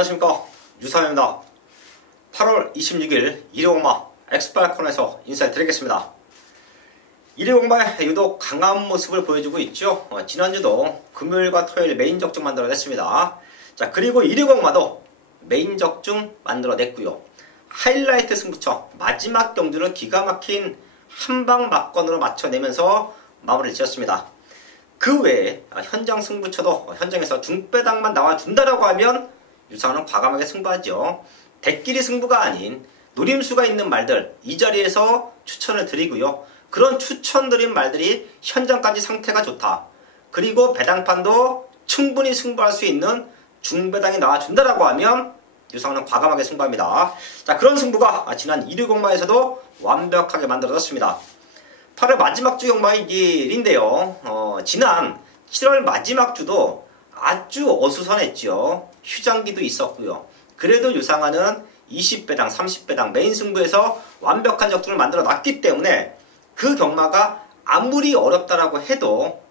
안녕하십니까, 유상현입니다. 8월 26일 일요공마 엑스팔 코너에서 인사드리겠습니다. 일요공마의 유독 강한 모습을 보여주고 있죠. 지난주도 금요일과 토요일 메인 적중 만들어냈습니다. 자, 그리고 일요공마도 메인 적중 만들어냈고요. 하이라이트 승부처 마지막 경주를 기가 막힌 한방 막건으로 맞춰내면서 마무리를 지었습니다. 그 외에 현장 승부처도 현장에서 중배당만 나와준다라고 하면 유상은 과감하게 승부하죠. 대끼리 승부가 아닌 노림수가 있는 말들 이 자리에서 추천을 드리고요. 그런 추천드린 말들이 현장까지 상태가 좋다. 그리고 배당판도 충분히 승부할 수 있는 중배당이 나와준다라고 하면 유상은 과감하게 승부합니다. 자, 그런 승부가 지난 1위 공마에서도 완벽하게 만들어졌습니다. 8월 마지막 주 경마일인데요. 지난 7월 마지막 주도 아주 어수선했죠. 휴장기도 있었고요. 그래도 유상하는 20배당, 30배당 메인 승부에서 완벽한 적중을 만들어 놨기 때문에 그 경마가 아무리 어렵다라고 해도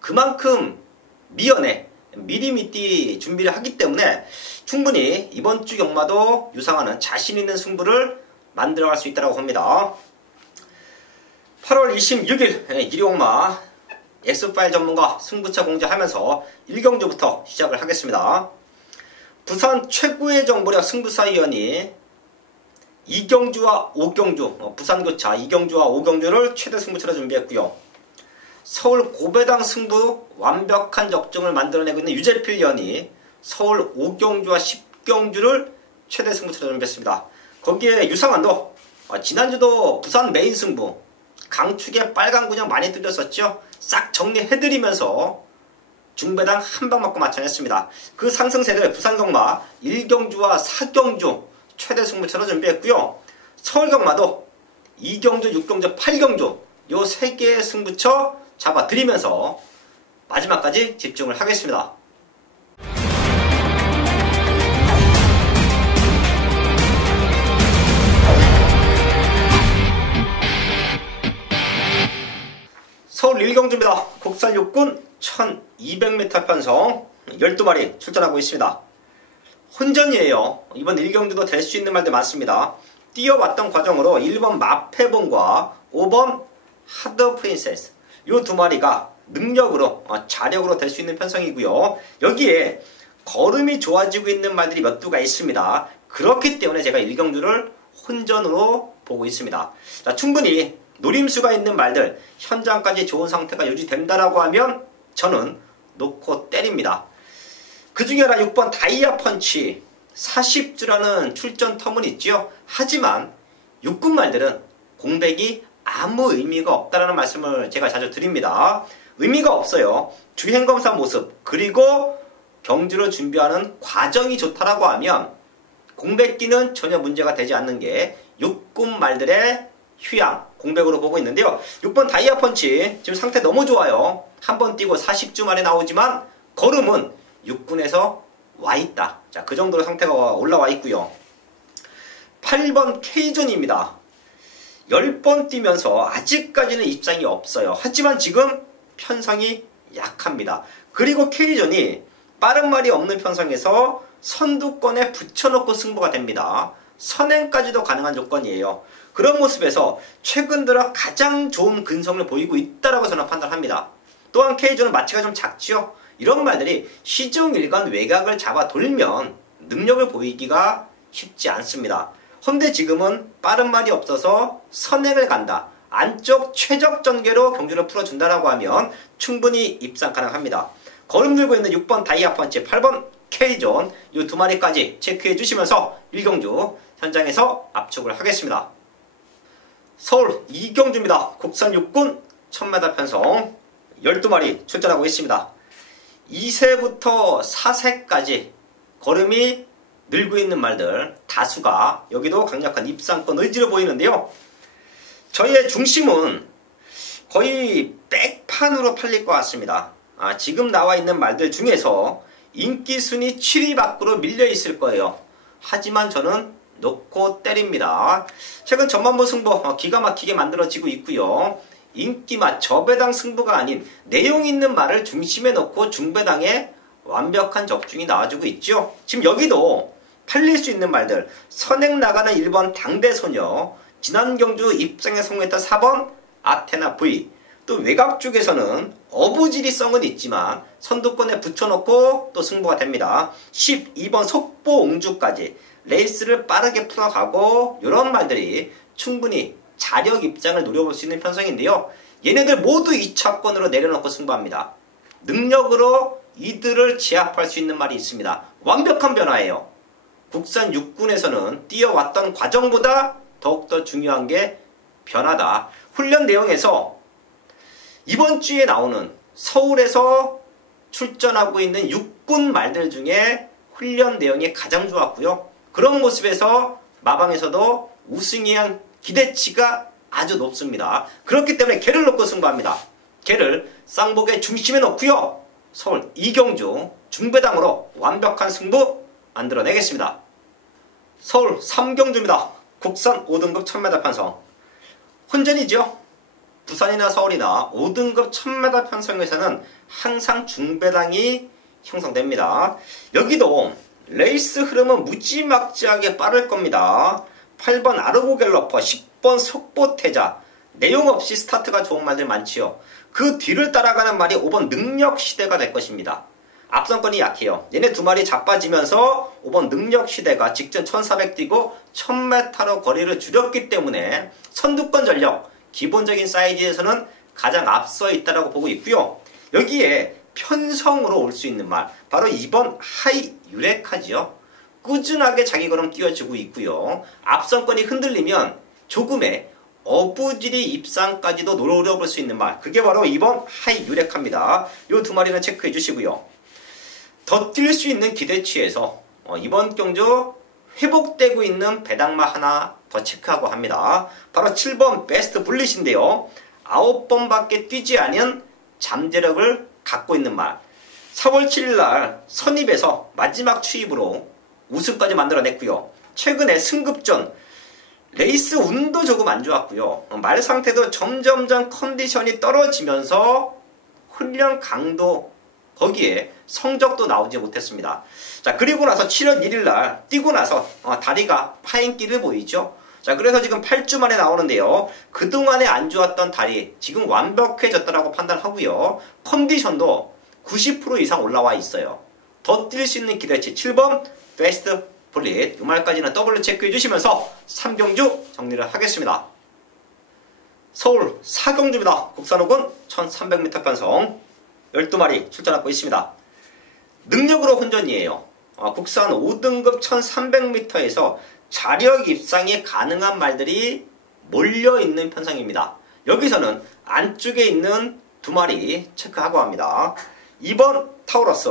그만큼 미리미리 준비를 하기 때문에 충분히 이번 주 경마도 유상하는 자신 있는 승부를 만들어갈 수 있다고 봅니다. 8월 26일 일요공마 엑스파일 전문가 승부처 공지하면서 1경주부터 시작을 하겠습니다. 부산 최고의 정보력 승부사위원이 2경주와 5경주, 부산교차 2경주와 5경주를 최대 승부처로 준비했고요. 서울 고배당 승부 완벽한 적중을 만들어내고 있는 유재필 위원이 서울 5경주와 10경주를 최대 승부처로 준비했습니다. 거기에 유상한도 지난주도 부산 메인 승부 강축에 빨간 군형 많이 뚫렸었죠. 싹 정리해드리면서 중배당 한 방 맞고 맞춰냈습니다. 그 상승세를 부산경마 1경주와 4경주 최대 승부처로 준비했고요. 서울경마도 2경주, 6경주, 8경주 요 3개의 승부처 잡아드리면서 마지막까지 집중을 하겠습니다. 서울 1경주입니다. 국산 육군 1200m 편성 12마리 출전하고 있습니다. 혼전이에요. 이번 1경주도 될 수 있는 말들 많습니다. 뛰어왔던 과정으로 1번 마패봉과 5번 하드 프린세스 요 두 마리가 능력으로 자력으로 될 수 있는 편성이고요. 여기에 걸음이 좋아지고 있는 말들이 몇 두가 있습니다. 그렇기 때문에 제가 1경주를 혼전으로 보고 있습니다. 자, 충분히 노림수가 있는 말들 현장까지 좋은 상태가 유지된다라고 하면 저는 놓고 때립니다. 그 중에 하나 6번 다이아 펀치 40주라는 출전 텀은 있죠. 하지만 육군 말들은 공백이 아무 의미가 없다라는 말씀을 제가 자주 드립니다. 의미가 없어요. 주행검사 모습 그리고 경주를 준비하는 과정이 좋다라고 하면 공백기는 전혀 문제가 되지 않는 게 육군 말들의 휴양 공백으로 보고 있는데요. 6번 다이아 펀치 지금 상태 너무 좋아요. 한 번 뛰고 40주 만에 나오지만 걸음은 육군에서 와있다. 자, 그 정도로 상태가 올라와 있고요. 8번 K존입니다. 10번 뛰면서 아직까지는 입상이 없어요. 하지만 지금 편성이 약합니다. 그리고 K존이 빠른 말이 없는 편성에서 선두권에 붙여놓고 승부가 됩니다. 선행까지도 가능한 조건이에요. 그런 모습에서 최근 들어 가장 좋은 근성을 보이고 있다라고 저는 판단합니다. 또한 K존은 마치가 좀 작지요. 이런 말들이 시중일관 외곽을 잡아 돌면 능력을 보이기가 쉽지 않습니다. 헌데 지금은 빠른 말이 없어서 선행을 간다. 안쪽 최적 전개로 경주를 풀어준다라고 하면 충분히 입상 가능합니다. 걸음 들고 있는 6번 다이아 펀치, 8번 K존 이 두 마리까지 체크해 주시면서 1경주 현장에서 압축을 하겠습니다. 서울 2경주입니다. 국산 육군 1000m 편성 12마리 출전하고 있습니다. 2세부터 4세까지 걸음이 늘고 있는 말들 다수가 여기도 강력한 입상권 의지로 보이는데요. 저희의 중심은 거의 백판으로 팔릴 것 같습니다. 지금 나와 있는 말들 중에서 인기 순위 7위 밖으로 밀려 있을 거예요. 하지만 저는 놓고 때립니다. 최근 전반부 승부 기가 막히게 만들어지고 있고요. 인기맛 저배당 승부가 아닌 내용 있는 말을 중심에 놓고 중배당에 완벽한 적중이 나와주고 있죠. 지금 여기도 팔릴 수 있는 말들, 선행 나가는 1번 당대소녀, 지난 경주 입상에 성공했던 4번 아테나 V, 또 외곽 쪽에서는 어부지리성은 있지만 선두권에 붙여놓고 또 승부가 됩니다. 12번 속보옹주까지 레이스를 빠르게 풀어가고 이런 말들이 충분히 자력 입장을 노려볼 수 있는 편성인데요. 얘네들 모두 2차권으로 내려놓고 승부합니다. 능력으로 이들을 제압할 수 있는 말이 있습니다. 완벽한 변화예요. 국산 육군에서는 뛰어왔던 과정보다 더욱더 중요한 게 변화다. 훈련 내용에서 이번 주에 나오는 서울에서 출전하고 있는 육군 말들 중에 훈련 내용이 가장 좋았고요. 그런 모습에서 마방에서도 우승에 대한 기대치가 아주 높습니다. 그렇기 때문에 걔를 놓고 승부합니다. 걔를 쌍복의 중심에 놓고요. 서울 이경주 중배당으로 완벽한 승부 만들어내겠습니다. 서울 3경주입니다. 국산 5등급 1000m 편성. 혼전이죠. 부산이나 서울이나 5등급 1000m 편성에서는 항상 중배당이 형성됩니다. 여기도 레이스 흐름은 무지막지하게 빠를 겁니다. 8번 아르고 갤러퍼, 10번 속보태자, 내용 없이 스타트가 좋은 말들 많지요. 그 뒤를 따라가는 말이 5번 능력시대가 될 것입니다. 앞선권이 약해요. 얘네 두 마리 자빠지면서 5번 능력시대가 직전 1400 뛰고 1000m로 거리를 줄였기 때문에 선두권 전력, 기본적인 사이즈에서는 가장 앞서 있다고 보고 있고요. 여기에 편성으로 올 수 있는 말, 바로 2번 하이 유레카지요. 꾸준하게 자기 걸음 뛰어주고 있고요. 앞선권이 흔들리면 조금의 어부지리 입상까지도 노려볼 수 있는 말, 그게 바로 2번 하이 유레카입니다. 이 두 마리는 체크해 주시고요. 더 뛸 수 있는 기대치에서 이번 경주 회복되고 있는 배당마 하나 더 체크하고 합니다. 바로 7번 베스트 블릿인데요. 9번밖에 뛰지 않은 잠재력을 갖고 있는 말. 4월 7일날 선입에서 마지막 추입으로 우승까지 만들어냈고요. 최근에 승급전 레이스 운도 조금 안 좋았고요. 말 상태도 점점점 컨디션이 떨어지면서 훈련 강도, 거기에 성적도 나오지 못했습니다. 자, 그리고 나서 7월 1일날 뛰고 나서 다리가 파인기를 보이죠. 자, 그래서 지금 8주 만에 나오는데요. 그동안에 안 좋았던 다리 지금 완벽해졌다라고 판단하고요. 컨디션도 90% 이상 올라와 있어요. 더 뛸 수 있는 기대치 7번 베스트 블릿, 이 말까지는 더블로 체크해 주시면서 3경주 정리를 하겠습니다. 서울 4경주입니다. 국산 5군 1300m 편성 12마리 출전하고 있습니다. 능력으로 혼전이에요. 국산 5등급 1300m에서 자력 입상이 가능한 말들이 몰려있는 편성입니다. 여기서는 안쪽에 있는 두 마리 체크하고 합니다. 2번 타우러스,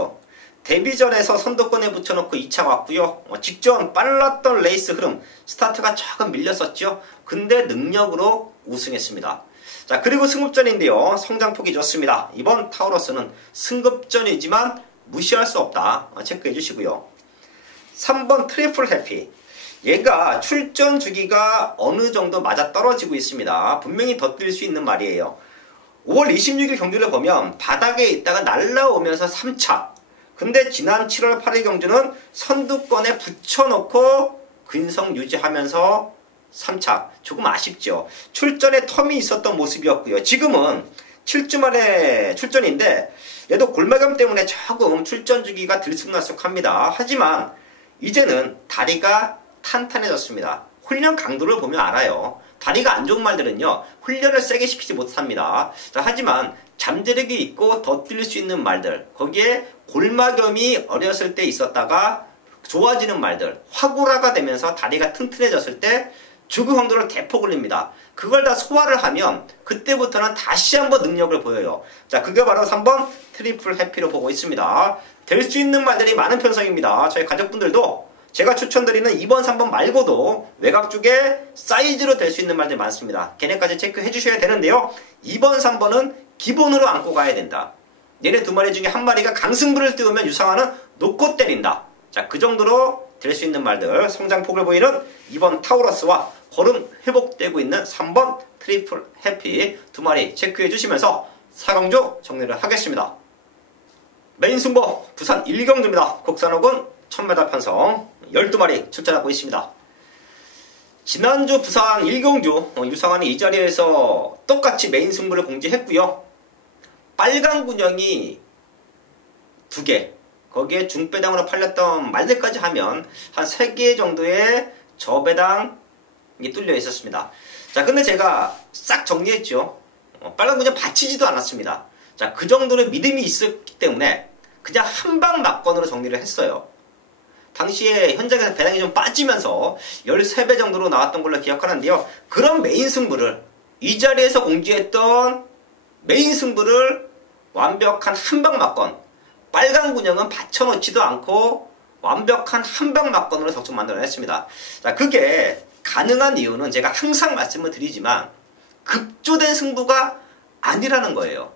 데뷔전에서 선두권에 붙여놓고 2차 왔고요. 직전 빨랐던 레이스 흐름, 스타트가 조금 밀렸었죠. 근데 능력으로 우승했습니다. 자, 그리고 승급전인데요. 성장폭이 좋습니다. 이번 타우러스는 승급전이지만 무시할 수 없다. 체크해 주시고요. 3번 트리플 해피. 얘가 출전 주기가 어느 정도 맞아 떨어지고 있습니다. 분명히 더 뛸 수 있는 말이에요. 5월 26일 경주를 보면 바닥에 있다가 날라오면서 3차. 근데 지난 7월 8일 경주는 선두권에 붙여놓고 근성 유지하면서 3차. 조금 아쉽죠. 출전에 텀이 있었던 모습이었고요. 지금은 7주 만에 출전인데 얘도 골마겸 때문에 조금 출전 주기가 들쑥날쑥합니다. 하지만 이제는 다리가 탄탄해졌습니다. 훈련 강도를 보면 알아요. 다리가 안 좋은 말들은요, 훈련을 세게 시키지 못합니다. 자, 하지만 잠재력이 있고 더 뛸 수 있는 말들, 거기에 골마겸이 어렸을 때 있었다가 좋아지는 말들, 화구라가 되면서 다리가 튼튼해졌을 때 주구 강도를 대폭 올립니다. 그걸 다 소화를 하면 그때부터는 다시 한번 능력을 보여요. 자, 그게 바로 3번 트리플 해피로 보고 있습니다. 될 수 있는 말들이 많은 편성입니다. 저희 가족분들도 제가 추천드리는 2번, 3번 말고도 외곽 쪽에 사이즈로 될 수 있는 말들이 많습니다. 걔네까지 체크해 주셔야 되는데요. 2번, 3번은 기본으로 안고 가야 된다. 얘네 두 마리 중에 한 마리가 강승부를 띄우면 유상화는 놓고 때린다. 자, 그 정도로 될 수 있는 말들, 성장폭을 보이는 2번 타우러스와 걸음 회복되고 있는 3번 트리플 해피 두 마리 체크해 주시면서 4경주 정리를 하겠습니다. 메인 승부 부산 1경주입니다. 국산호군 1000m 편성 12마리 출전하고 있습니다. 지난주 부산 1경주 유상환이 이 자리에서 똑같이 메인 승부를 공지했고요. 빨간 군형이 2개, 거기에 중배당으로 팔렸던 말들까지 하면 한 3개 정도의 저배당이 뚫려 있었습니다. 자, 근데 제가 싹 정리했죠. 빨간 군형 받치지도 않았습니다. 자, 그 정도는 믿음이 있었기 때문에 그냥 한방 막건으로 정리를 했어요. 당시에 현장에서 배당이 좀 빠지면서 13배 정도로 나왔던 걸로 기억하는데요. 그런 메인 승부를 이 자리에서 공지했던 메인 승부를 완벽한 한방 막건, 빨간 군형은 받쳐놓지도 않고 완벽한 한방 막건으로 적중 만들어냈습니다. 자, 그게 가능한 이유는 제가 항상 말씀을 드리지만 급조된 승부가 아니라는 거예요.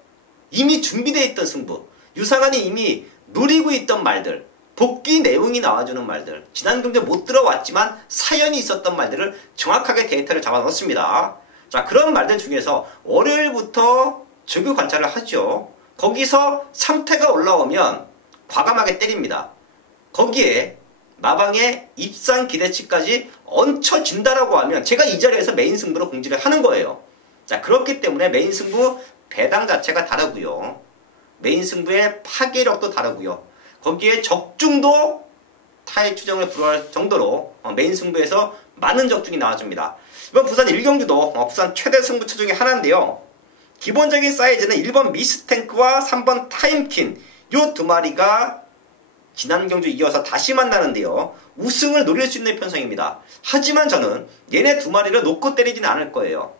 이미 준비되어 있던 승부, 유상환이 이미 노리고 있던 말들, 복귀 내용이 나와주는 말들, 지난 경기에 못 들어왔지만 사연이 있었던 말들을 정확하게 데이터를 잡아 넣었습니다. 자, 그런 말들 중에서 월요일부터 조교 관찰을 하죠. 거기서 상태가 올라오면 과감하게 때립니다. 거기에 마방의 입상 기대치까지 얹혀진다라고 하면 제가 이 자리에서 메인 승부로 공지를 하는 거예요. 자, 그렇기 때문에 메인 승부 배당 자체가 다르고요. 메인 승부의 파괴력도 다르고요. 거기에 적중도 타의 추정을 불허할 정도로 메인 승부에서 많은 적중이 나와줍니다. 이번 부산 1경주도 부산 최대 승부처 중에 하나인데요. 기본적인 사이즈는 1번 미스탱크와 3번 타임킨 요 두 마리가 지난 경주 이어서 다시 만나는데요. 우승을 노릴 수 있는 편성입니다. 하지만 저는 얘네 두 마리를 놓고 때리지는 않을 거예요.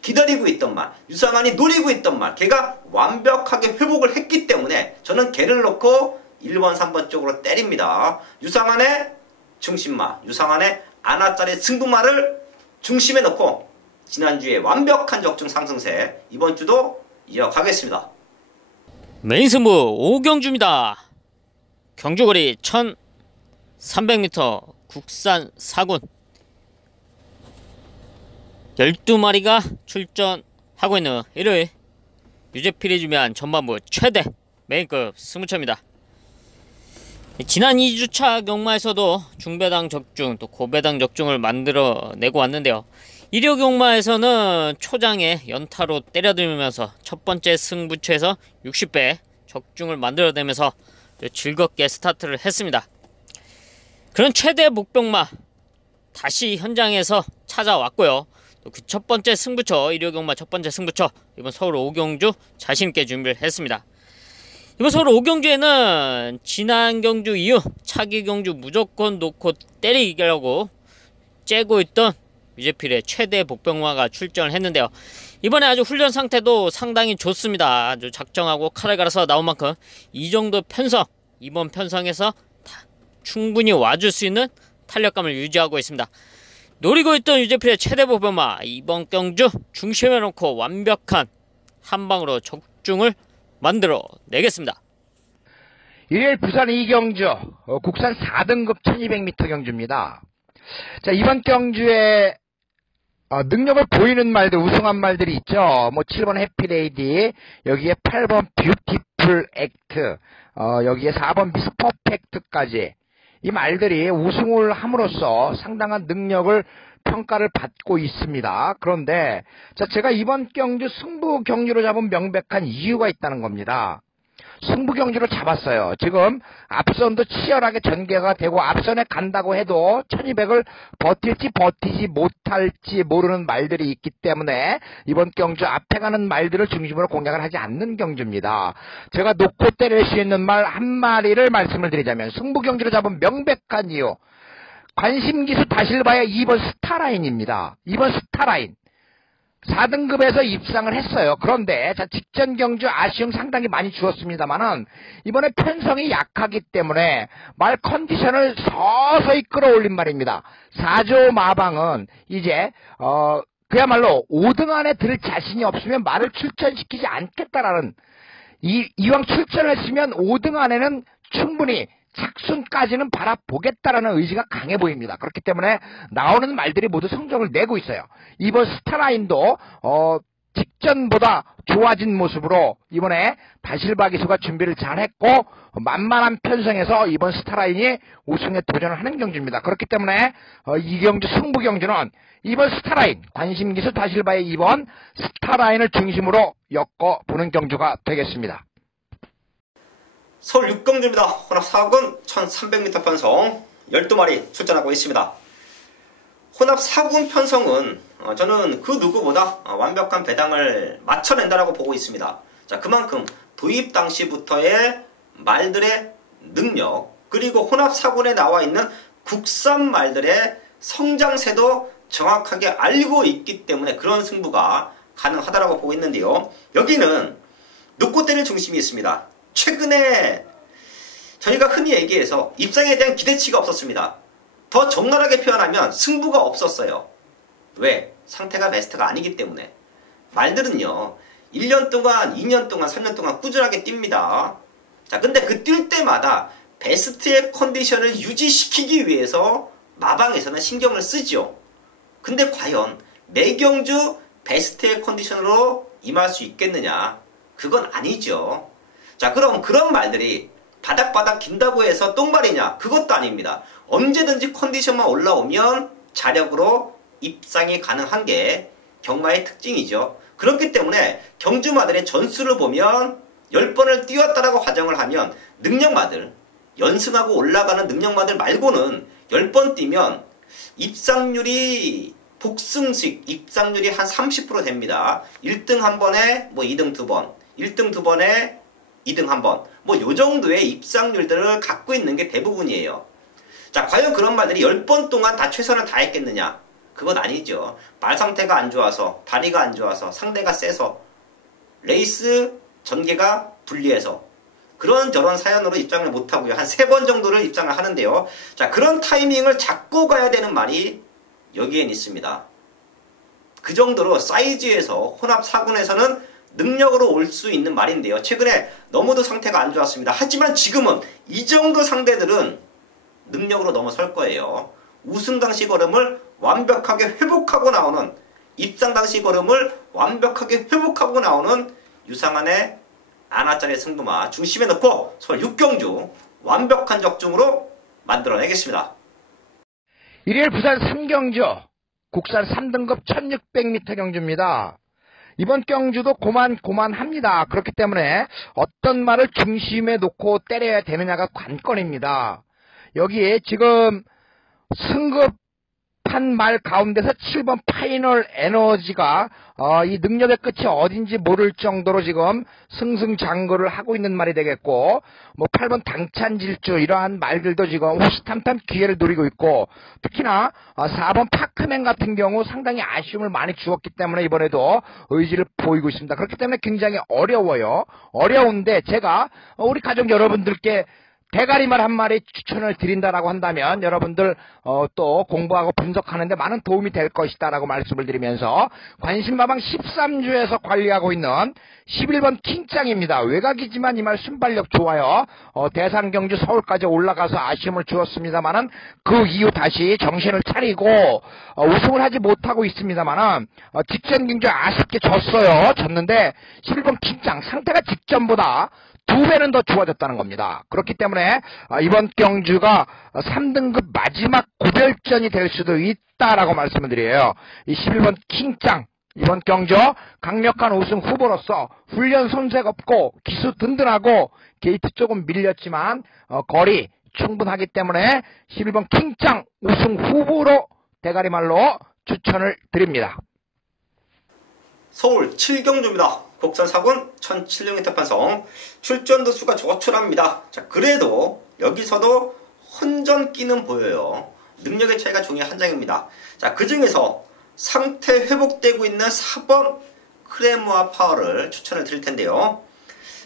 기다리고 있던 말, 유상환이 노리고 있던 말, 걔가 완벽하게 회복을 했기 때문에 저는 걔를 놓고 1번, 3번 쪽으로 때립니다. 유상환의 중심말, 유상환의 아나짜리 승부말을 중심에 놓고 지난주에 완벽한 적중 상승세 이번 주도 이어가겠습니다. 메인 승부 5경주입니다. 경주거리 1300m 국산 4군 12마리가 출전하고 있는 일요일 유재필이 준비한 전반부 최대 메인급 승부처입니다. 지난 2주차 경마에서도 중배당 적중 또 고배당 적중을 만들어내고 왔는데요. 1호 경마에서는 초장에 연타로 때려들면서 첫 번째 승부처에서 60배 적중을 만들어내면서 즐겁게 스타트를 했습니다. 그런 최대 목병마 다시 현장에서 찾아왔고요. 또 그 첫 번째 승부처 1호 경마 첫 번째 승부처 이번 서울 5경주 자신있게 준비를 했습니다. 이번 서울 5경주에는 지난 경주 이후 차기 경주 무조건 놓고 때리기라고 째고 있던 유재필의 최대 복병마가 출전을 했는데요. 이번에 아주 훈련 상태도 상당히 좋습니다. 아주 작정하고 칼을 갈아서 나온 만큼 이 정도 편성, 이번 편성에서 충분히 와줄 수 있는 탄력감을 유지하고 있습니다. 노리고 있던 유재필의 최대 복병마 이번 경주 중심에 놓고 완벽한 한방으로 적중을 만들어 내겠습니다. 일요일 부산 2경주 국산 4등급 1200m 경주입니다. 자, 이번 경주에 능력을 보이는 말들, 우승한 말들이 있죠. 뭐 7번 해피레이디, 여기에 8번 뷰티풀 액트, 여기에 4번 미스 퍼펙트까지 이 말들이 우승을 함으로써 상당한 능력을 평가를 받고 있습니다. 그런데 자, 제가 이번 경주 승부 경주로 잡은 명백한 이유가 있다는 겁니다. 승부 경주로 잡았어요. 지금 앞선도 치열하게 전개가 되고 앞선에 간다고 해도 1200을 버틸지 버티지 못할지 모르는 말들이 있기 때문에 이번 경주 앞에 가는 말들을 중심으로 공략을 하지 않는 경주입니다. 제가 놓고 때릴 수 있는 말 한 마리를 말씀을 드리자면 승부 경주로 잡은 명백한 이유, 관심기수 다실바의 2번 스타라인입니다. 2번 스타라인 4등급에서 입상을 했어요. 그런데 자, 직전 경주 아쉬움 상당히 많이 주었습니다만은 이번에 편성이 약하기 때문에 말 컨디션을 서서히 끌어올린 말입니다. 4조 마방은 이제 그야말로 5등 안에 들 자신이 없으면 말을 출전시키지 않겠다라는, 이왕 출전을 했으면 5등 안에는 충분히 착순까지는 바라보겠다라는 의지가 강해 보입니다. 그렇기 때문에 나오는 말들이 모두 성적을 내고 있어요. 이번 스타라인도 직전보다 좋아진 모습으로 이번에 다실바 기수가 준비를 잘했고 만만한 편성에서 이번 스타라인이 우승에 도전을 하는 경주입니다. 그렇기 때문에 이 경주 승부 경주는 이번 스타라인 관심기수 다실바의 이번 스타라인을 중심으로 엮어보는 경주가 되겠습니다. 서울 6경주입니다. 혼합 4군 1300m 편성 12마리 출전하고 있습니다. 혼합 4군 편성은 저는 그 누구보다 완벽한 배당을 맞춰낸다라고 보고 있습니다. 자, 그만큼 도입 당시부터의 말들의 능력, 그리고 혼합 4군에 나와 있는 국산 말들의 성장세도 정확하게 알고 있기 때문에 그런 승부가 가능하다라고 보고 있는데요. 여기는 눕고때릴 중심이 있습니다. 최근에 저희가 흔히 얘기해서 입상에 대한 기대치가 없었습니다. 더 적나라하게 표현하면 승부가 없었어요. 왜? 상태가 베스트가 아니기 때문에. 말들은요, 1년 동안, 2년 동안, 3년 동안 꾸준하게 뜁니다. 자, 근데 그 뛸 때마다 베스트의 컨디션을 유지시키기 위해서 마방에서는 신경을 쓰죠. 근데 과연 매경주 베스트의 컨디션으로 임할 수 있겠느냐? 그건 아니죠. 자, 그럼 그런 말들이 바닥바닥 긴다고 해서 똥말이냐? 그것도 아닙니다. 언제든지 컨디션만 올라오면 자력으로 입상이 가능한 게 경마의 특징이죠. 그렇기 때문에 경주마들의 전수를 보면 10번을 뛰었다라고 가정을 하면 능력마들, 연승하고 올라가는 능력마들 말고는 10번 뛰면 입상률이 복승식 입상률이 한 30% 됩니다. 1등 한 번에 뭐 2등 두 번, 1등 두 번에 2등 한 번, 뭐 요 정도의 입상률들을 갖고 있는 게 대부분이에요. 자, 과연 그런 말들이 10번 동안 다 최선을 다했겠느냐? 그건 아니죠. 말 상태가 안 좋아서, 다리가 안 좋아서, 상대가 세서, 레이스 전개가 불리해서 그런저런 사연으로 입장을 못하고요. 한 3번 정도를 입장을 하는데요. 자, 그런 타이밍을 잡고 가야 되는 말이 여기엔 있습니다. 그 정도로 사이즈에서 혼합 4군에서는 능력으로 올 수 있는 말인데요. 최근에 너무도 상태가 안 좋았습니다. 하지만 지금은 이 정도 상대들은 능력으로 넘어설 거예요. 우승 당시 걸음을 완벽하게 회복하고 나오는, 입상 당시 걸음을 완벽하게 회복하고 나오는 유상한의 아나짜리 승부마 중심에 넣고 서울 6경주 완벽한 적중으로 만들어내겠습니다. 일요일 부산 3경주 국산 3등급 1600m 경주입니다. 이번 경주도 고만합니다. 그렇기 때문에 어떤 말을 중심에 놓고 때려야 되느냐가 관건입니다. 여기에 지금 승급한 말 가운데서 7번 파이널 에너지가 이 능력의 끝이 어딘지 모를 정도로 지금 승승장구를 하고 있는 말이 되겠고, 뭐 8번 당찬질주 이러한 말들도 지금 호시탐탐 기회를 노리고 있고, 특히나 4번 파크맨 같은 경우 상당히 아쉬움을 많이 주었기 때문에 이번에도 의지를 보이고 있습니다. 그렇기 때문에 굉장히 어려워요. 어려운데 제가 우리 가족 여러분들께 대가리말 한 마리 추천을 드린다라고 한다면 여러분들 또 공부하고 분석하는데 많은 도움이 될 것이다라고 말씀을 드리면서 관심마방 13주에서 관리하고 있는 11번 킹짱입니다. 외곽이지만 이 말 순발력 좋아요. 대산경주 서울까지 올라가서 아쉬움을 주었습니다만은 그 이후 다시 정신을 차리고 우승을 하지 못하고 있습니다만은 직전 경주 아쉽게 졌는데 11번 킹짱 상태가 직전보다 2배는 더 좋아졌다는 겁니다. 그렇기 때문에 이번 경주가 3등급 마지막 고별전이 될 수도 있다라고 말씀을 드려요. 이 11번 킹짱 이번 경주 강력한 우승 후보로서 훈련 손색 없고 기수 든든하고 게이트 조금 밀렸지만 거리 충분하기 때문에 11번 킹짱 우승 후보로 대가리말로 추천을 드립니다. 서울 7경주입니다. 국산 4군 1700m 편성 출전도 수가 조촐합니다. 자, 그래도 여기서도 혼전기는 보여요. 능력의 차이가 종이 한 장입니다. 자, 그 중에서 상태 회복되고 있는 4번 크레모아 파워를 추천을 드릴 텐데요.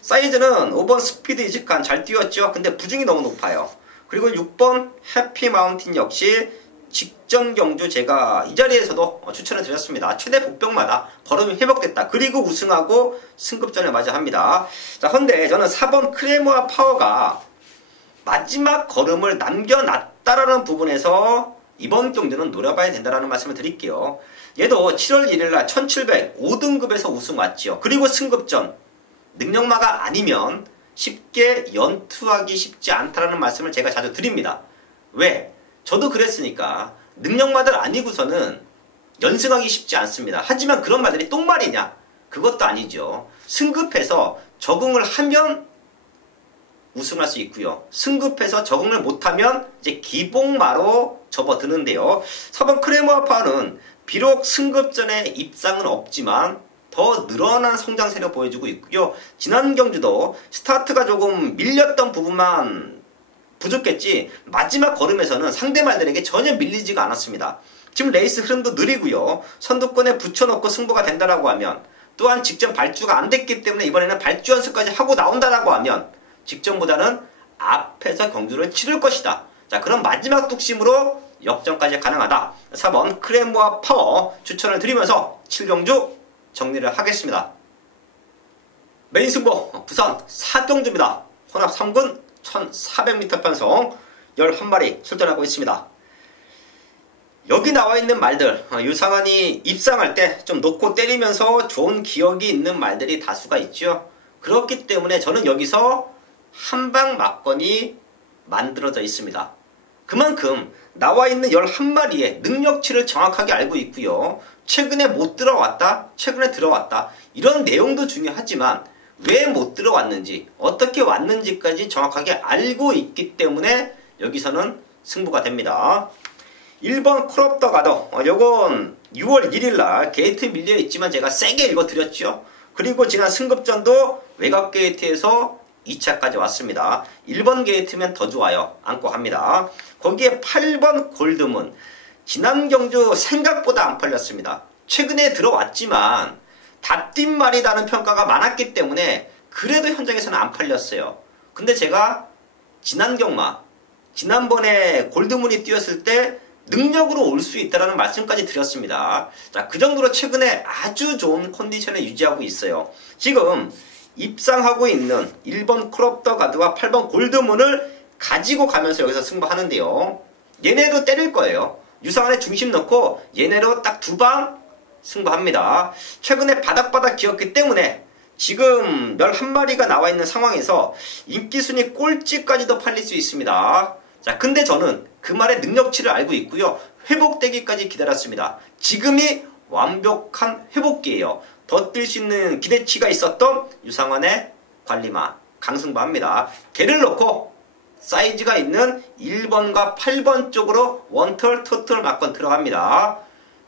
사이즈는 5번 스피드 이직한 잘 뛰었죠. 근데 부중이 너무 높아요. 그리고 6번 해피 마운틴 역시 직전 경주 제가 이 자리에서도 추천을 드렸습니다. 최대 복병마다 걸음이 회복됐다. 그리고 우승하고 승급전을 맞이합니다. 자, 근데 저는 4번 크레모아 파워가 마지막 걸음을 남겨놨다라는 부분에서 이번 경주는 노려봐야 된다는 말씀을 드릴게요. 얘도 7월 1일날 1700 5등급에서 우승 왔지요. 그리고 승급전 능력마가 아니면 쉽게 연투하기 쉽지 않다는 말씀을 제가 자주 드립니다. 왜? 저도 그랬으니까 능력마들 아니고서는 연승하기 쉽지 않습니다. 하지만 그런 말들이 똥말이냐? 그것도 아니죠. 승급해서 적응을 하면 우승할 수 있고요. 승급해서 적응을 못하면 이제 기복마로 접어드는데요. 4번 크레모아파는 비록 승급전에 입상은 없지만 더 늘어난 성장 세력 보여주고 있고요. 지난 경주도 스타트가 조금 밀렸던 부분만 부족했지 마지막 걸음에서는 상대 말들에게 전혀 밀리지가 않았습니다. 지금 레이스 흐름도 느리고요. 선두권에 붙여놓고 승부가 된다라고 하면 또한 직전 발주가 안 됐기 때문에 이번에는 발주 연습까지 하고 나온다라고 하면 직전보다는 앞에서 경주를 치를 것이다. 자, 그럼 마지막 뚝심으로 역전까지 가능하다. 4번 크레모아 파워 추천을 드리면서 7경주 정리를 하겠습니다. 메인 승부 부산 4경주입니다. 혼합 3군 1400m 편성 11마리 출전하고 있습니다. 여기 나와 있는 말들 유상환이 입상할 때 좀 놓고 때리면서 좋은 기억이 있는 말들이 다수가 있죠. 그렇기 때문에 저는 여기서 한방 막건이 만들어져 있습니다. 그만큼 나와 있는 11마리의 능력치를 정확하게 알고 있고요. 최근에 못 들어왔다, 최근에 들어왔다 이런 내용도 중요하지만 왜 못 들어왔는지 어떻게 왔는지까지 정확하게 알고 있기 때문에 여기서는 승부가 됩니다. 1번 콜옵더 가더 요건 6월 1일날 게이트 밀려있지만 제가 세게 읽어드렸죠. 그리고 지난 승급전도 외곽 게이트에서 2차까지 왔습니다. 1번 게이트면 더 좋아요. 안고 합니다. 거기에 8번 골드문 지난 경주 생각보다 안 팔렸습니다. 최근에 들어왔지만 다 뛴 말이라는 평가가 많았기 때문에 그래도 현장에서는 안 팔렸어요. 근데 제가 지난 경마 지난번에 골드문이 뛰었을 때 능력으로 올 수 있다는 말씀까지 드렸습니다. 자, 그 정도로 최근에 아주 좋은 컨디션을 유지하고 있어요. 지금 입상하고 있는 1번 콜옵더 가드와 8번 골드문을 가지고 가면서 여기서 승부하는데요. 얘네로 때릴 거예요. 유상환의 중심 넣고 얘네로 딱 2방 승부합니다. 최근에 바닥바닥 기었기 때문에 지금 11마리가 나와 있는 상황에서 인기순위 꼴찌까지도 팔릴 수 있습니다. 자, 근데 저는 그 말의 능력치를 알고 있고요. 회복되기까지 기다렸습니다. 지금이 완벽한 회복기예요. 더 뛸 수 있는 기대치가 있었던 유상환의 관리마 강승부합니다. 개를 넣고 사이즈가 있는 1번과 8번 쪽으로 원털 투털 막건 들어갑니다.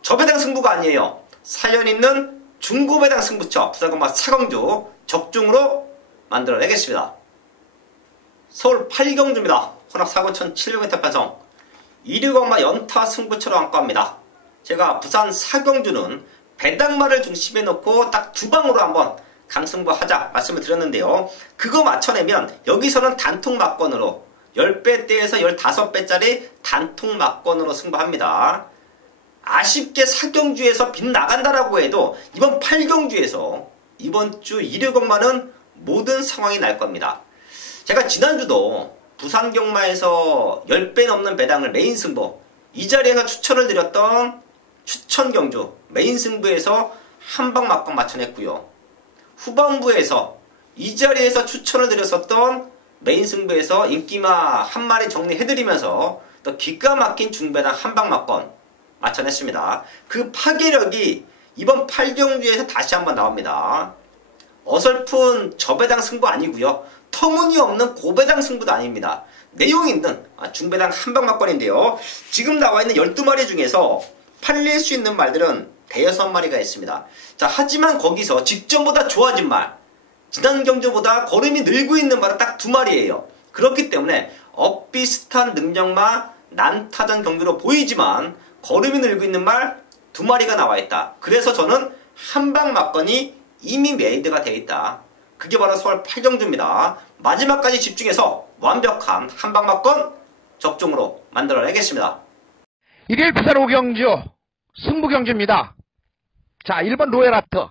저배당 승부가 아니에요. 사연 있는 중고배당 승부처 부산건마 4경주 적중으로 만들어내겠습니다. 서울 8경주입니다. 혼합 4군 1700m 편성 1위건마 연타 승부처로 안고합니다. 제가 부산 4경주는 배당마를 중심에 놓고 딱 2방으로 한번 강승부 하자 말씀을 드렸는데요. 그거 맞춰내면 여기서는 단통 막건으로 10배대에서 15배짜리 단통 막건으로 승부합니다. 아쉽게 4경주에서 빗나간다라고 해도 이번 8경주에서 이번 주 1위건마는 모든 상황이 날 겁니다. 제가 지난주도 부산 경마에서 10배 넘는 배당을 메인 승부 이 자리에서 추천을 드렸던 추천 경주 메인 승부에서 한방 막건 맞춰냈고요. 후반부에서 이 자리에서 추천을 드렸었던 메인 승부에서 인기마 한 마리 정리해드리면서 또 기가 막힌 중배당 한방 막건 맞춰냈습니다. 그 파괴력이 이번 8경주에서 다시 한번 나옵니다. 어설픈 저배당 승부 아니고요. 터무니없는 고배당 승부도 아닙니다. 내용 있는 중배당 한방 막건인데요. 지금 나와 있는 12마리 중에서 팔릴 수 있는 말들은 대여섯 마리가 있습니다. 자, 하지만 거기서 직전보다 좋아진 말, 지난 경주보다 걸음이 늘고 있는 말은 딱 2마리예요. 그렇기 때문에 엇비슷한 능력마 난타전 경주로 보이지만 걸음이 늘고 있는 말 2마리가 나와 있다. 그래서 저는 한방 막건이 이미 메이드가 되어 있다. 그게 바로 서울 8경주입니다. 마지막까지 집중해서 완벽한 한방 막건 적중으로 만들어내겠습니다. 일요일 부산 5경주 승부경주입니다. 자, 1번 로얄아트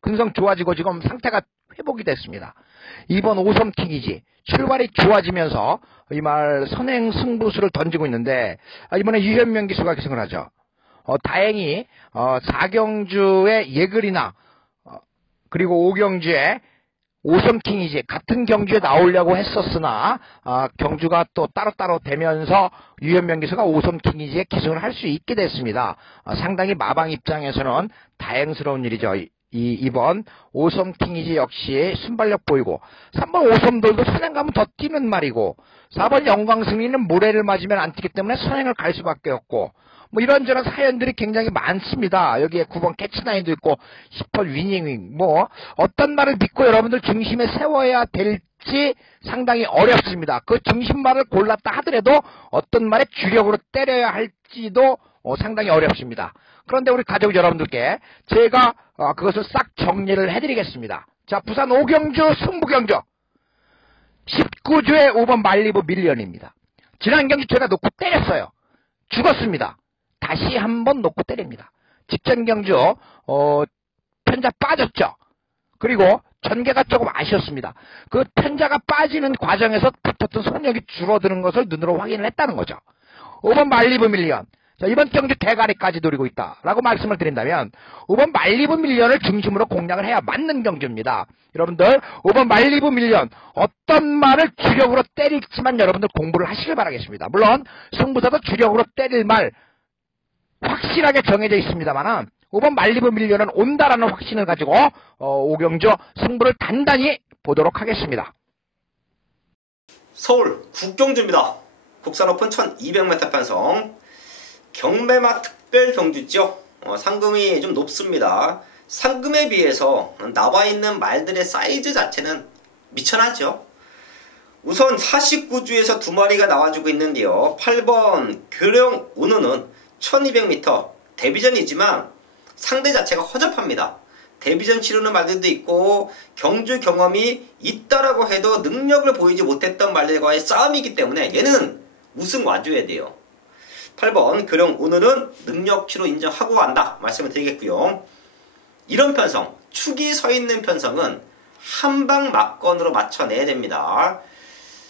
근성 좋아지고 지금 상태가 회복이 됐습니다. 2번 오섬킹이지. 출발이 좋아지면서 이 말 선행 승부수를 던지고 있는데 이번에 유현명 기수가 기승을 하죠. 다행히 4경주의 예글이나 그리고 5경주에 오섬킹이지 같은 경주에 나오려고 했었으나 경주가 또 따로따로 되면서 유현명 기수가 오섬킹이지에 기승을 할 수 있게 됐습니다. 상당히 마방 입장에서는 다행스러운 일이죠. 이번 오섬킹이지 역시 순발력 보이고 3번 오섬돌도 선행 가면 더 뛰는 말이고 4번 영광승리는 모래를 맞으면 안 뛰기 때문에 선행을 갈 수밖에 없고 뭐 이런저런 사연들이 굉장히 많습니다. 여기에 9번 캐치나인도 있고 10번 위닝윙 뭐 어떤 말을 믿고 여러분들 중심에 세워야 될지 상당히 어렵습니다. 그 중심말을 골랐다 하더라도 어떤 말에 주력으로 때려야 할지도 상당히 어렵습니다. 그런데 우리 가족 여러분들께 제가 그것을 싹 정리를 해드리겠습니다. 자, 부산 5경주 승부경주 19주의 5번 말리브 밀리언입니다. 지난 경주 제가 놓고 때렸어요. 죽었습니다. 다시 한번 놓고 때립니다. 직전 경주 편자 빠졌죠. 그리고 전개가 조금 아쉬웠습니다. 그 편자가 빠지는 과정에서 붙었던 손력이 줄어드는 것을 눈으로 확인을 했다는 거죠. 5번 말리브 밀리언. 자, 이번 경주 대가리까지 노리고 있다라고 말씀을 드린다면 5번 말리브 밀리언을 중심으로 공략을 해야 맞는 경주입니다. 여러분들 5번 말리브 밀리언 어떤 말을 주력으로 때릴지만 여러분들 공부를 하시길 바라겠습니다. 물론 승부사도 주력으로 때릴 말 확실하게 정해져 있습니다만 5번 말리브 밀리언은 온다라는 확신을 가지고 5경주 승부를 단단히 보도록 하겠습니다. 서울 국경주입니다. 국산 오픈 1200m 편성 경매마 특별 경주죠. 상금이 좀 높습니다. 상금에 비해서 나와 있는 말들의 사이즈 자체는 미천하죠. 우선 49주에서 두 마리가 나와주고 있는데요. 8번 교령 운우는 1200m 데뷔전이지만 상대 자체가 허접합니다. 데뷔전 치르는 말들도 있고 경주 경험이 있다라고 해도 능력을 보이지 못했던 말들과의 싸움이기 때문에 얘는 우승 와줘야 돼요. 8번 교령 운우는 능력치로 인정하고 간다 말씀을 드리겠고요. 이런 편성, 축이 서 있는 편성은 한방 막건으로 맞춰내야 됩니다.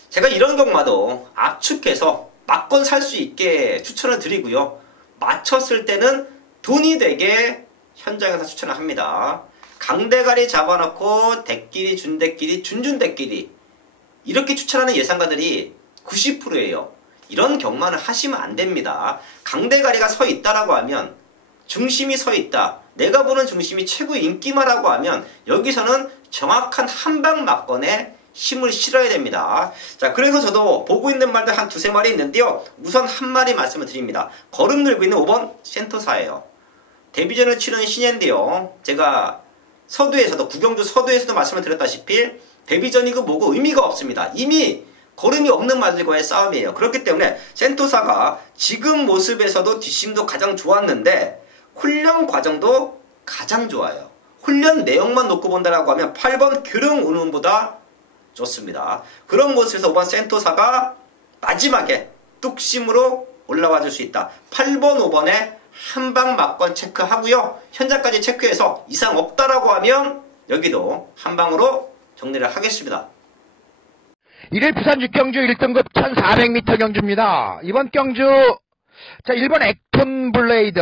제가 이런 경마도 압축해서 막건 살 수 있게 추천을 드리고요. 맞췄을 때는 돈이 되게 현장에서 추천을 합니다. 강대가리 잡아놓고 대끼리, 준대끼리, 준준대끼리 이렇게 추천하는 예상가들이 90%예요. 이런 경마는 하시면 안 됩니다. 강대가리가 서 있다라고 하면 중심이 서 있다. 내가 보는 중심이 최고 인기마라고 하면 여기서는 정확한 한방 막건에 힘을 실어야 됩니다. 자, 그래서 저도 보고 있는 말들 한 두세 마리 있는데요. 우선 한 마리 말씀을 드립니다. 걸음 늘고 있는 5번 센토사예요. 데뷔전을 치르는 신예인데요. 제가 서두에서도 구경주 서두에서도 말씀을 드렸다시피 데뷔전이고 뭐고 의미가 없습니다. 이미 걸음이 없는 말들과의 싸움이에요. 그렇기 때문에 센토사가 지금 모습에서도 뒷심도 가장 좋았는데 훈련 과정도 가장 좋아요. 훈련 내용만 놓고 본다라고 하면 8번 교령 운운보다 좋습니다. 그런 모습에서 5번 센토사가 마지막에 뚝심으로 올라와 줄 수 있다. 8번, 5번에 한방 막건 체크하고요. 현장까지 체크해서 이상 없다라고 하면 여기도 한방으로 정리를 하겠습니다. 1일 부산 6경주 1등급 1400m 경주입니다. 이번 경주 자 1번 액톤 블레이드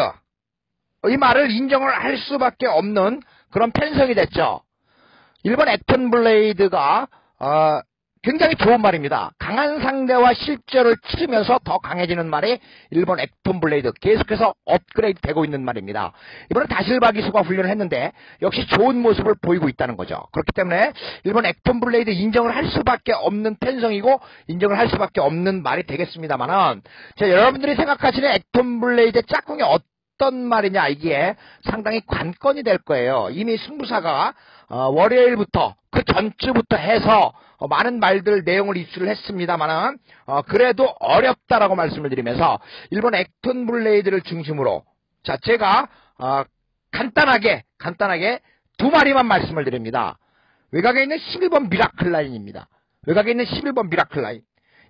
이 말을 인정을 할 수밖에 없는 그런 편성이 됐죠. 1번 액톤 블레이드가 굉장히 좋은 말입니다. 강한 상대와 실전을 치르면서 더 강해지는 말이 1번 액톤 블레이드 계속해서 업그레이드 되고 있는 말입니다. 이번에 다실바 기수가 훈련을 했는데 역시 좋은 모습을 보이고 있다는 거죠. 그렇기 때문에 1번 액톤 블레이드 인정을 할 수밖에 없는 편성이고 인정을 할 수밖에 없는 말이 되겠습니다만은 여러분들이 생각하시는 액톤 블레이드의 짝꿍이 어떤 말이냐 이게 상당히 관건이 될 거예요. 이미 승부사가 월요일부터 그 전주부터 해서 많은 말들 내용을 입수를 했습니다만은 그래도 어렵다라고 말씀을 드리면서 일본 액톤 블레이드를 중심으로 자 제가 간단하게 두 마리만 말씀을 드립니다. 외곽에 있는 11번 미라클 라인입니다. 외곽에 있는 11번 미라클 라인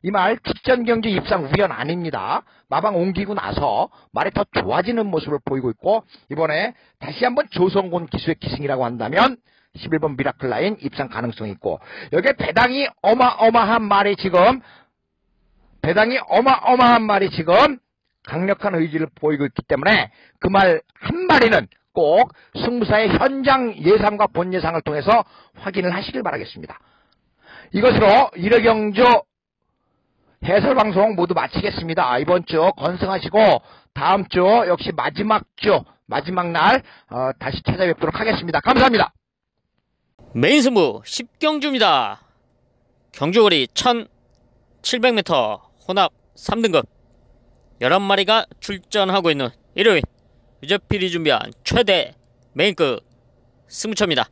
이 말 출전 경주 입상 우연 아닙니다. 마방 옮기고 나서 말이 더 좋아지는 모습을 보이고 있고 이번에 다시 한번 조성곤 기수의 기승이라고 한다면 11번 미라클라인 입상 가능성이 있고 여기에 배당이 어마어마한 말이 지금 강력한 의지를 보이고 있기 때문에 그 말 한 마리는 꼭 승부사의 현장 예상과 본 예상을 통해서 확인을 하시길 바라겠습니다. 이것으로 1회 경주 해설방송 모두 마치겠습니다. 이번 주 건승하시고 다음 주 역시 마지막 날 다시 찾아뵙도록 하겠습니다. 감사합니다. 메인 승부 10경주입니다. 경주거리 1700m 혼합 3등급 11마리가 출전하고 있는 일요일 유저필이 준비한 최대 메인급 승부처입니다.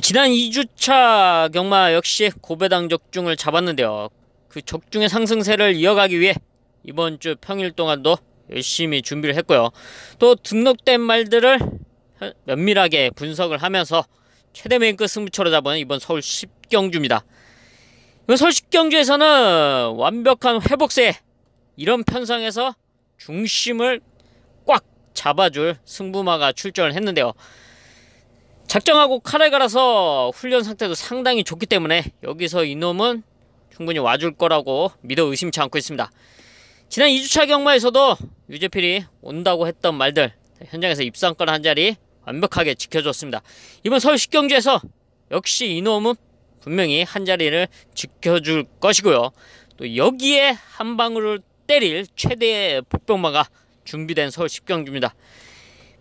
지난 2주차 경마 역시 고배당 적중을 잡았는데요. 그 적중의 상승세를 이어가기 위해 이번 주 평일 동안도 열심히 준비를 했고요. 또 등록된 말들을 면밀하게 분석을 하면서 최대 메인급 승부처로 잡은 이번 서울 10경주입니다. 이번 서울 10경주에서는 완벽한 회복세 이런 편성에서 중심을 꽉 잡아줄 승부마가 출전을 했는데요. 작정하고 칼을 갈아서 훈련 상태도 상당히 좋기 때문에 여기서 이놈은 충분히 와줄 거라고 믿어 의심치 않고 있습니다. 지난 2주차 경마에서도 유재필이 온다고 했던 말들 현장에서 입상권 한 자리 완벽하게 지켜줬습니다. 이번 서울 10경주에서 역시 이놈은 분명히 한 자리를 지켜줄 것이고요. 또 여기에 한 방울을 때릴 최대의 복병마가 준비된 서울 10경주입니다.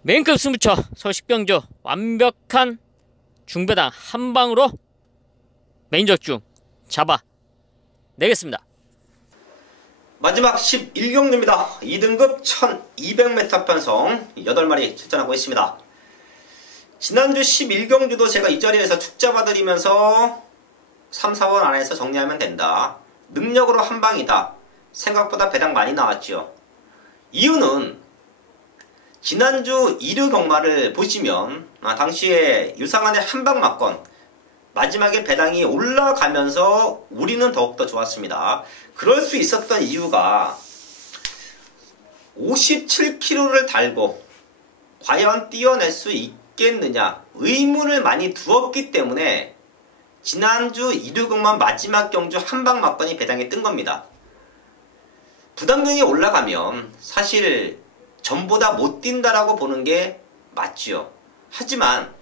메인급 승부처 서울 10경주 완벽한 중배당 한 방으로 메인 적중 잡아내겠습니다. 마지막 11경주입니다. 2등급 1200m 편성 8마리 출전하고 있습니다. 지난주 11경주도 제가 이 자리에서 축 잡아드리면서 3, 4번 안에서 정리하면 된다. 능력으로 한 방이다. 생각보다 배당 많이 나왔죠. 이유는 지난주 1위 경마를 보시면 당시에 유상한의 한방 맞건 마지막에 배당이 올라가면서 우리는 더욱더 좋았습니다. 그럴 수 있었던 이유가 57kg를 달고 과연 뛰어낼 수 있겠느냐 의문을 많이 두었기 때문에 지난주 1위 경마 마지막 경주 한방 맞건이 배당에 뜬 겁니다. 부담금이 올라가면 사실 전보다 못 뛴다라고 보는 게 맞지요. 하지만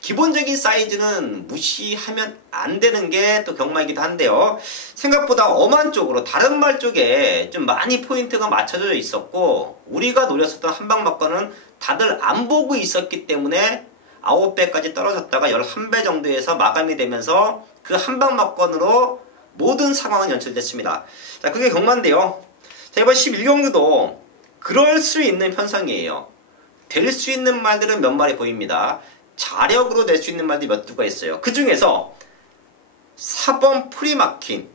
기본적인 사이즈는 무시하면 안 되는 게 또 경마이기도 한데요. 생각보다 엄한 쪽으로 다른 말 쪽에 좀 많이 포인트가 맞춰져 있었고 우리가 노렸었던 한방 막건은 다들 안 보고 있었기 때문에 9배까지 떨어졌다가 11배 정도에서 마감이 되면서 그 한방 막건으로 모든 상황은 연출됐습니다. 자, 그게 경마인데요. 자, 이번 11경주도 그럴 수 있는 편성이에요. 될 수 있는 말들은 몇 마리 보입니다. 자력으로 낼 수 있는 말들이 몇 두가 있어요. 그 중에서 4번 프리마킨.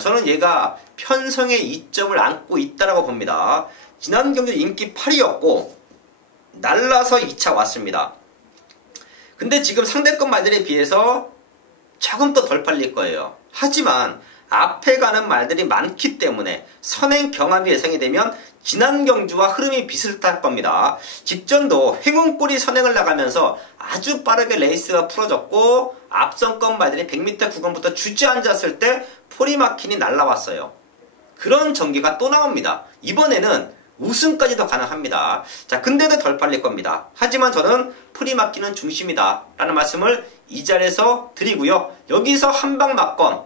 저는 얘가 편성의 이점을 안고 있다라고 봅니다. 지난 경주 인기 8위였고 날라서 2차 왔습니다. 근데 지금 상대권 말들에 비해서 조금 더 덜 팔릴 거예요. 하지만 앞에 가는 말들이 많기 때문에 선행 경합이 예상이 되면 지난 경주와 흐름이 비슷할 겁니다. 직전도 행운골이 선행을 나가면서 아주 빠르게 레이스가 풀어졌고 앞선권 말들이 100m 구간부터 주저앉았을 때 포리마킨이 날라왔어요. 그런 전개가 또 나옵니다. 이번에는 우승까지도 가능합니다. 자, 근데도 덜 팔릴 겁니다. 하지만 저는 프리마키는 중심이다 라는 말씀을 이 자리에서 드리고요. 여기서 한방 맞건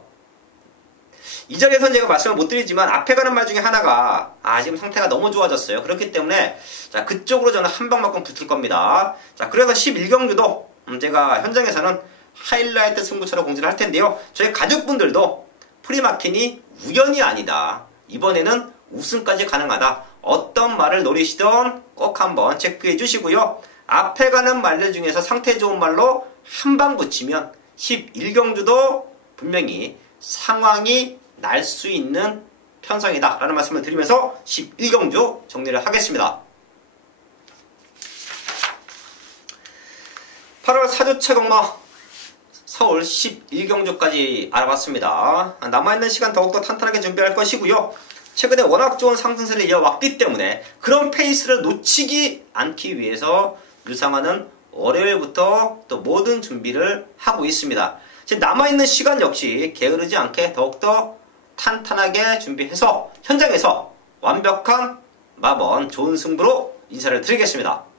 이 자리에서는 제가 말씀을 못 드리지만 앞에 가는 말 중에 하나가 지금 상태가 너무 좋아졌어요. 그렇기 때문에 자, 그쪽으로 저는 한방 맞건 붙을 겁니다. 자, 그래서 11경주도 제가 현장에서는 하이라이트 승부처로 공지를 할 텐데요. 저희 가족분들도 프리마킨이 우연이 아니다. 이번에는 우승까지 가능하다. 어떤 말을 노리시던 꼭 한번 체크해 주시고요. 앞에 가는 말들 중에서 상태 좋은 말로 한방 붙이면 11경주도 분명히 상황이 날 수 있는 편성이다 라는 말씀을 드리면서 11경주 정리를 하겠습니다. 8월 4주차 경마 서울 11경주까지 알아봤습니다. 남아있는 시간 더욱더 탄탄하게 준비할 것이고요. 최근에 워낙 좋은 상승세를 이어왔기 때문에 그런 페이스를 놓치지 않기 위해서 유상하는 월요일부터 또 모든 준비를 하고 있습니다. 지금 남아있는 시간 역시 게으르지 않게 더욱더 탄탄하게 준비해서 현장에서 완벽한 마번 좋은 승부로 인사를 드리겠습니다.